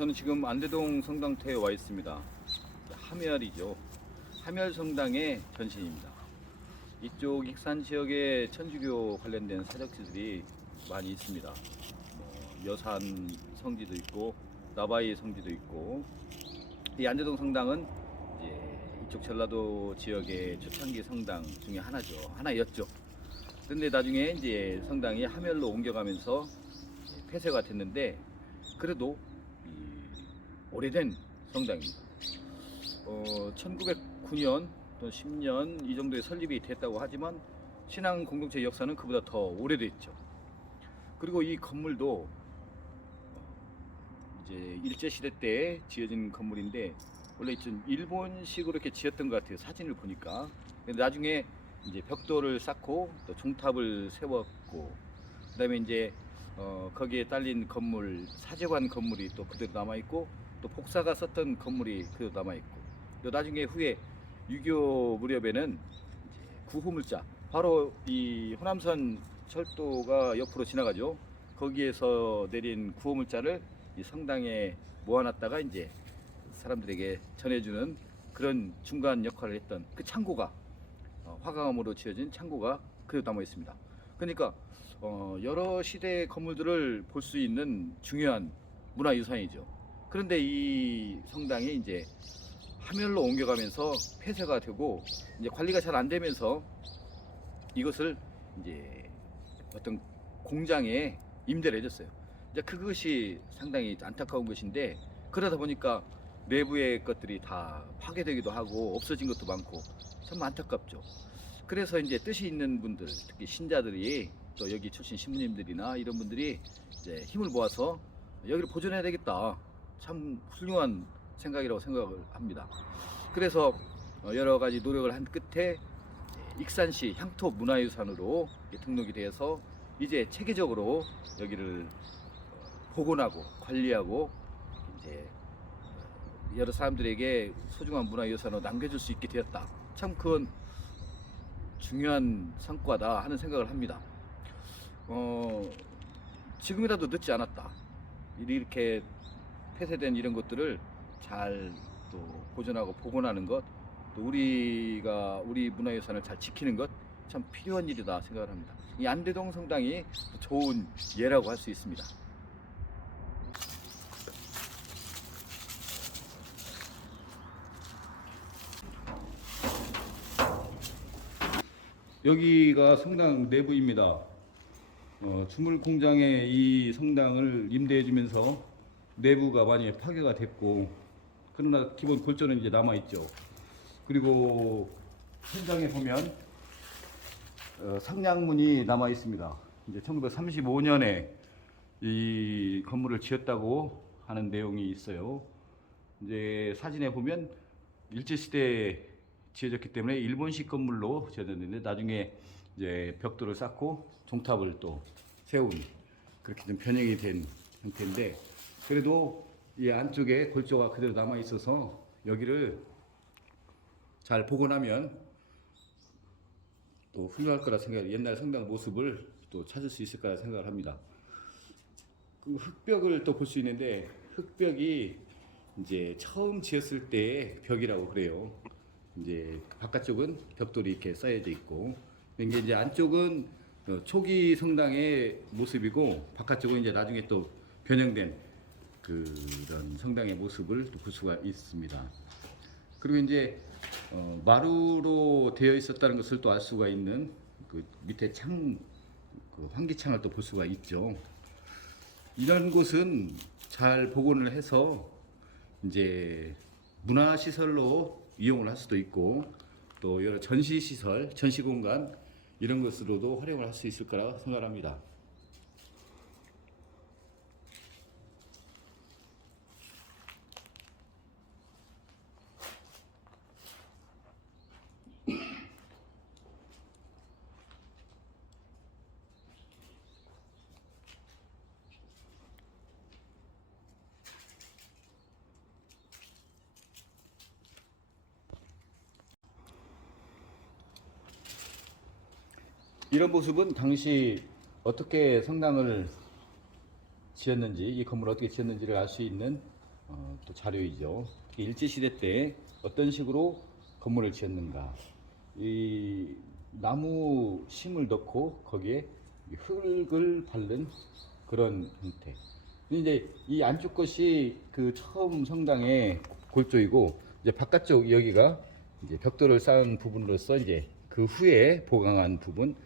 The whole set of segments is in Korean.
저는 지금 안대동 성당터에 와 있습니다. 함열이죠. 함열 성당의 전신입니다. 이쪽 익산 지역에 천주교 관련된 사적지들이 많이 있습니다. 뭐 여산 성지도 있고 나바이 성지도 있고 이 안대동 성당은 이쪽 전라도 지역의 초창기 성당 중에 하나죠. 하나였죠. 근데 나중에 이제 성당이 함열로 옮겨가면서 폐쇄가 됐는데 그래도 이 오래된 성당입니다. 어, 1909년 또 10년 이 정도의 설립이 됐다고 하지만 신앙 공동체 역사는 그보다 더 오래됐죠. 그리고 이 건물도 어, 이제 일제 시대 때 지어진 건물인데 원래 좀 일본식으로 이렇게 지었던 것 같아요. 사진을 보니까. 근데 나중에 이제 벽돌을 쌓고 또 종탑을 세웠고 그다음에 이제 어, 거기에 딸린 건물 사제관 건물이 또 그대로 남아 있고 또 복사가 썼던 건물이 그대로 남아 있고 또 나중에 후에 6.25 무렵에는 구호물자 바로 이 호남선 철도가 옆으로 지나가죠. 거기에서 내린 구호물자를 이 성당에 모아놨다가 이제 사람들에게 전해주는 그런 중간 역할을 했던 그 창고가 어, 화강암으로 지어진 창고가 그대로 남아 있습니다. 그러니까 어, 여러 시대의 건물들을 볼 수 있는 중요한 문화유산이죠. 그런데 이 성당이 이제 하멸로 옮겨가면서 폐쇄가 되고 이제 관리가 잘 안 되면서 이것을 이제 어떤 공장에 임대를 해줬어요. 이제 그것이 상당히 안타까운 것인데 그러다 보니까 내부의 것들이 다 파괴되기도 하고 없어진 것도 많고 참 안타깝죠. 그래서 이제 뜻이 있는 분들, 특히 신자들이 또 여기 출신 신부님들이나 이런 분들이 이제 힘을 모아서 여기를 보존해야 되겠다. 참 훌륭한 생각이라고 생각을 합니다. 그래서 어, 여러 가지 노력을 한 끝에 익산시 향토 문화유산으로 등록이 돼서 이제 체계적으로 여기를 어, 복원하고 관리하고 이제 어, 여러 사람들에게 소중한 문화유산으로 남겨줄 수 있게 되었다. 참 그건 중요한 성과다 하는 생각을 합니다. 어, 지금이라도 늦지 않았다. 이렇게 폐쇄된 이런 것들을 잘 또 보존하고 복원하는 것, 또 우리가 우리 문화유산을 잘 지키는 것 참 필요한 일이다 생각을 합니다. 이 안대동 성당이 좋은 예라고 할 수 있습니다. 여기가 성당 내부입니다. 어, 주물 공장에 이 성당을 임대해 주면서 내부가 많이 파괴가 됐고 그러나 기본 골조는 이제 남아 있죠. 그리고 현장에 보면 어, 상량문이 남아 있습니다. 이제 1935년에 이 건물을 지었다고 하는 내용이 있어요. 이제 사진에 보면 일제 시대에 지어졌기 때문에 일본식 건물로 지어졌는데 나중에 이제 벽돌을 쌓고 종탑을 또 세운 그렇게 좀 변형이 된 형태인데 그래도 이 안쪽에 골조가 그대로 남아 있어서 여기를 잘 복원하면 또 훌륭할 거라 생각 옛날 성당 모습을 또 찾을 수 있을 거라 생각을 합니다. 그 흙벽을 또 볼 수 있는데 흙벽이 이제 처음 지었을 때의 벽이라고 그래요. 이제 바깥쪽은 벽돌이 이렇게 쌓여져 있고 이게 이제 안쪽은 어, 초기 성당의 모습이고 바깥쪽은 이제 나중에 또 변형된 그런 성당의 모습을 또볼 수가 있습니다. 그리고 이제 어, 마루로 되어 있었다는 것을 또 알 수가 있는 그 밑에 창, 그 환기창을 또 볼 수가 있죠. 이런 곳은 잘 복원을 해서 이제 문화 시설로 이용을 할 수도 있고 또 여러 전시 시설, 전시 공간 이런 것으로도 활용을 할 수 있을 거라 생각합니다. 이런 모습은 당시 어떻게 성당을 지었는지 이 건물을 어떻게 지었는지를 알 수 있는 어, 또 자료이죠. 특히 일제 시대 때 어떤 식으로 건물을 지었는가. 이 나무 심을 넣고 거기에 이 흙을 바른 그런 형태. 이제 이 안쪽 것이 그 처음 성당의 골조이고 이제 바깥쪽 여기가 이제 벽돌을 쌓은 부분으로서 이제 그 후에 보강한 부분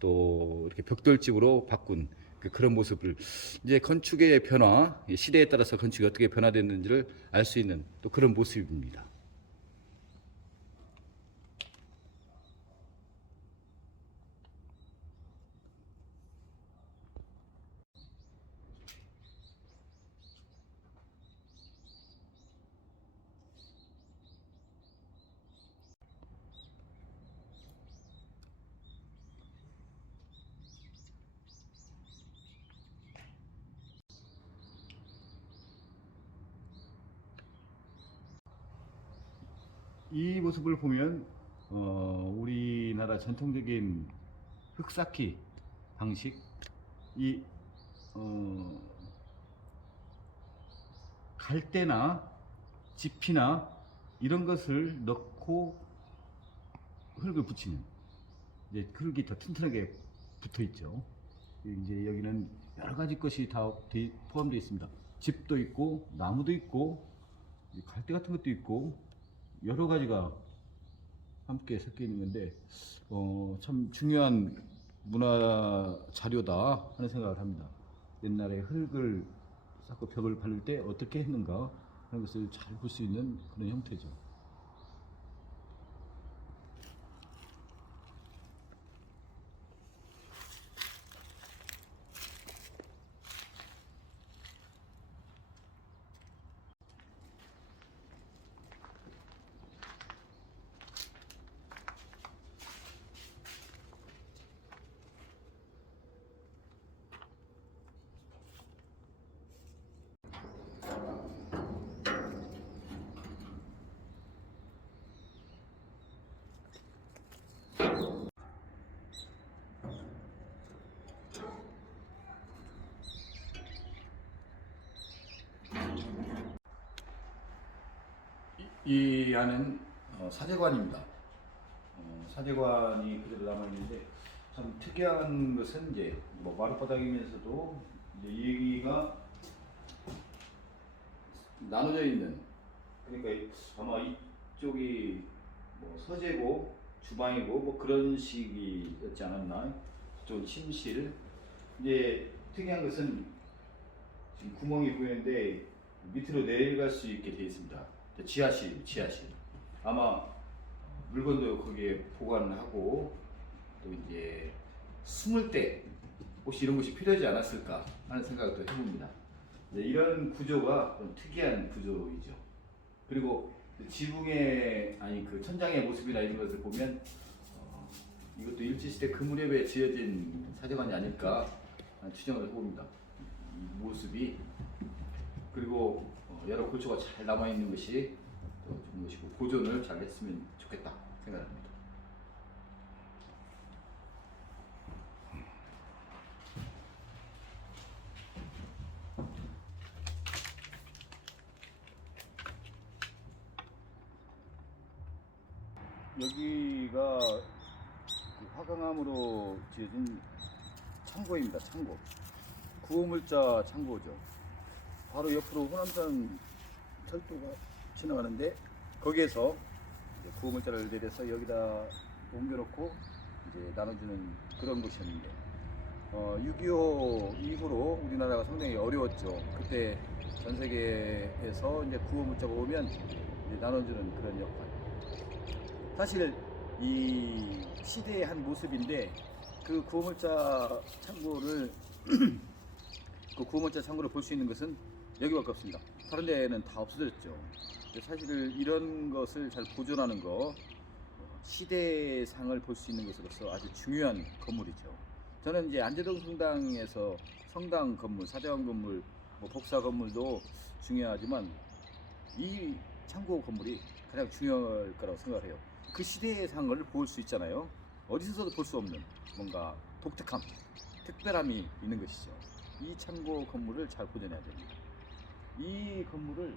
또 이렇게 벽돌집으로 바꾼 그 그런 모습을 이제 건축의 변화, 이 시대에 따라서 건축이 어떻게 변화됐는지를 알 수 있는 또 그런 모습입니다. 이 모습을 보면 어, 우리나라 전통적인 흙쌓기 방식 이 어, 갈대나 지피나 이런 것을 넣고 흙을 붙이는 이제 흙이 더 튼튼하게 붙어 있죠. 이제 여기는 여러 가지 것이 다 돼- 포함되어 있습니다. 집도 있고 나무도 있고 이 갈대 같은 것도 있고 여러 가지가 함께 섞여 있는 건데 어, 참 중요한 문화 자료다 하는 생각을 합니다. 옛날에 흙을 쌓고 벽을 바를 때 어떻게 했는가 하는 것을 잘 볼 수 있는 그런 형태죠. 이, 이 안은 어, 사제관입니다. 어, 사제관이 그대로 남아 있는데 참 특이한 것은 이제 뭐 마룻바닥이면서도 이제 여기가 나눠져 있는 그러니까 이- 아마 이쪽이 뭐 서재고 주방이고 뭐 그런 식이었지 않았나 좀 침실 이제 특이한 것은 지금 구멍이 보이는데 밑으로 내려갈 수 있게 되어 있습니다. 지하실, 지하실. 아마 물건도 거기에 보관하고 또 이제 숨을 때 혹시 이런 것이 필요하지 않았을까 하는 생각도 해봅니다. 네, 이런 구조가 좀 특이한 구조이죠. 그리고 그 지붕의 아니 그 천장의 모습이나 이런 것을 보면 어, 이것도 일제시대 그 무렵에 지어진 사제관이 아닐까 추정을 해봅니다. 이 모습이 그리고 어, 여러 골조가 잘 남아 있는 것이 또 좋은 것이고 보존을 잘 했으면 좋겠다 생각합니다. 여기가 그 화강암으로 지어진 창고입니다. 창고. 구호물자 창고죠. 바로 옆으로 호남선 철도가 지나가는데 거기에서 이제 구호물자를 내려서 여기다 옮겨놓고 이제 나눠주는 그런 곳이었는데 어, 6.25 이후로 우리나라가 상당히 어려웠죠. 그때 전 세계에서 이제 구호물자가 오면 이제 나눠주는 그런 역할. 사실 이 시대의 한 모습인데 그 구호물자 창고를 그 구호물자 창고를 볼 수 있는 것은 여기밖에 없습니다. 다른 데는 다 없어졌죠. 사실 이런 것을 잘 보존하는 거 시대상을 볼 수 있는 것으로서 아주 중요한 건물이죠. 저는 이제 안재동 성당에서 성당 건물, 사대왕 건물, 뭐 복사 건물도 중요하지만 이 창고 건물이 가장 중요할 거라고 생각을 해요. 그 시대의 상을 볼 수 있잖아요. 어디서도 볼 수 없는 뭔가 독특함, 특별함이 있는 것이죠. 이 창고 건물을 잘 보존해야 됩니다. 이 건물을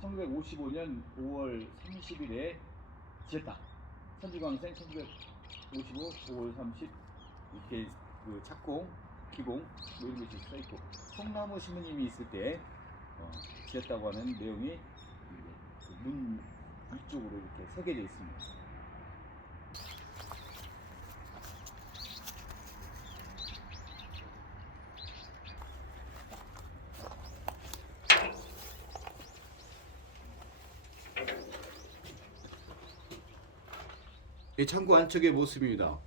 1955년 5월 30일에 지었다. 천주광생 1955 5월 30 이렇게 그 착공, 기공 뭐 이런 것이 써 있고 송나무 신부님이 있을 때 어, 지었다고 하는 내용이 그문 위쪽으로 이렇게 새겨져 있습니다. 이 창고 안쪽의 모습입니다.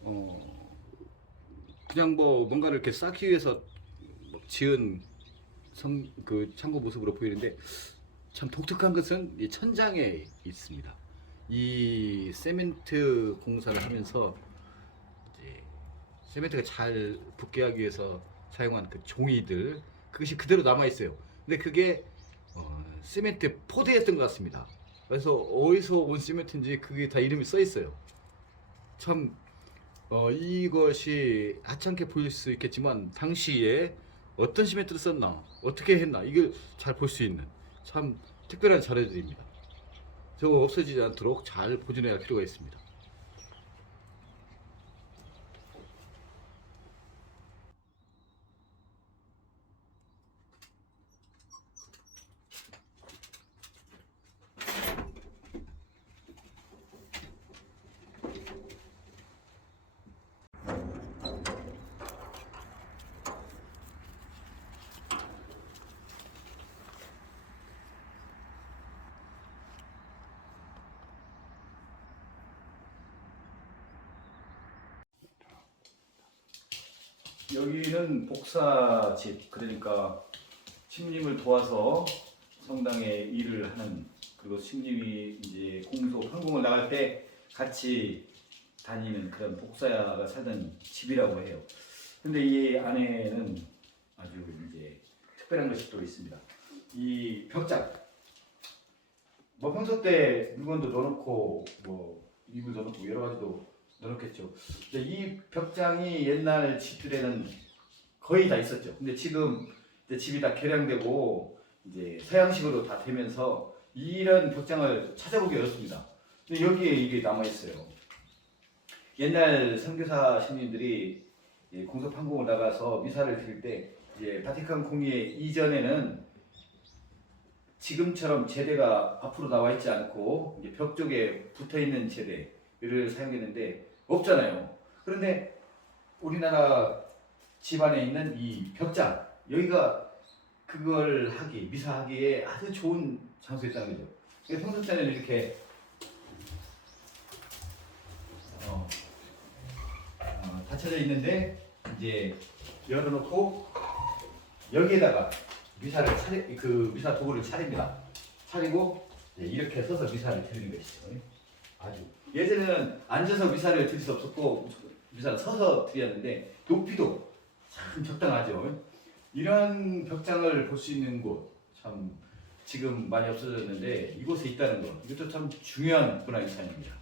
어, 그냥 뭐 뭔가를 이렇게 쌓기 위해서 뭐 지은 성, 그 창고 모습으로 보이는데 참 독특한 것은 이 천장에 있습니다. 이 세멘트 공사를 하면서 이제 세멘트가 잘 붙게 하기 위해서 사용한 그 종이들 그것이 그대로 남아 있어요. 근데 그게 어, 세멘트 포대였던 것 같습니다. 그래서 어디서 온 시멘트인지 그게 다 이름이 써 있어요. 참 어, 이것이 하찮게 보일 수 있겠지만 당시에 어떤 시멘트를 썼나 어떻게 했나 이걸 잘 볼 수 있는 참 특별한 자료들입니다. 저거 없어지지 않도록 잘 보존해야 할 필요가 있습니다. 여기는 복사집 그러니까 신님을 도와서 성당에 일을 하는 그리고 신님이 이제 공소 항공을 나갈 때 같이 다니는 그런 복사가 살던 집이라고 해요. 근데 이 안에는 아주 이제 특별한 것이 또 있습니다. 이 벽장 뭐 평소 때 물건도 넣어놓고 뭐 이불 넣어놓고 여러 가지도 근데 이 벽장이 옛날 집들에는 거의 다 있었죠. 근데 지금 이제 집이 다 개량되고 이제 서양식으로 다 되면서 이런 벽장을 찾아보기 어렵습니다. 근데 여기에 이게 남아 있어요. 옛날 선교사 신님들이 공섭항공을 나가서 미사를 드릴 때 이제 바티칸 공예 이전에는 지금처럼 제대가 앞으로 나와 있지 않고 벽 쪽에 붙어 있는 제대 를 사용했는데 없잖아요. 그런데 우리나라 집안에 있는 이 벽장 여기가 그걸 하기 미사하기에 아주 좋은 장소였다는 거죠. 그러니까 평소 때는 이렇게 어, 어, 닫혀져 있는데 이제 열어놓고 여기에다가 미사를 차리 그 미사 도구를 차립니다. 차리고 이렇게 서서 미사를 드리는 것이죠. 아주 예전에는 앉아서 미사를 드릴 수 없었고 미사를 서서 드렸는데 높이도 참 적당하죠. 이런 벽장을 볼 수 있는 곳 참 지금 많이 없어졌는데 이곳에 있다는 것 이것도 참 중요한 문화유산입니다.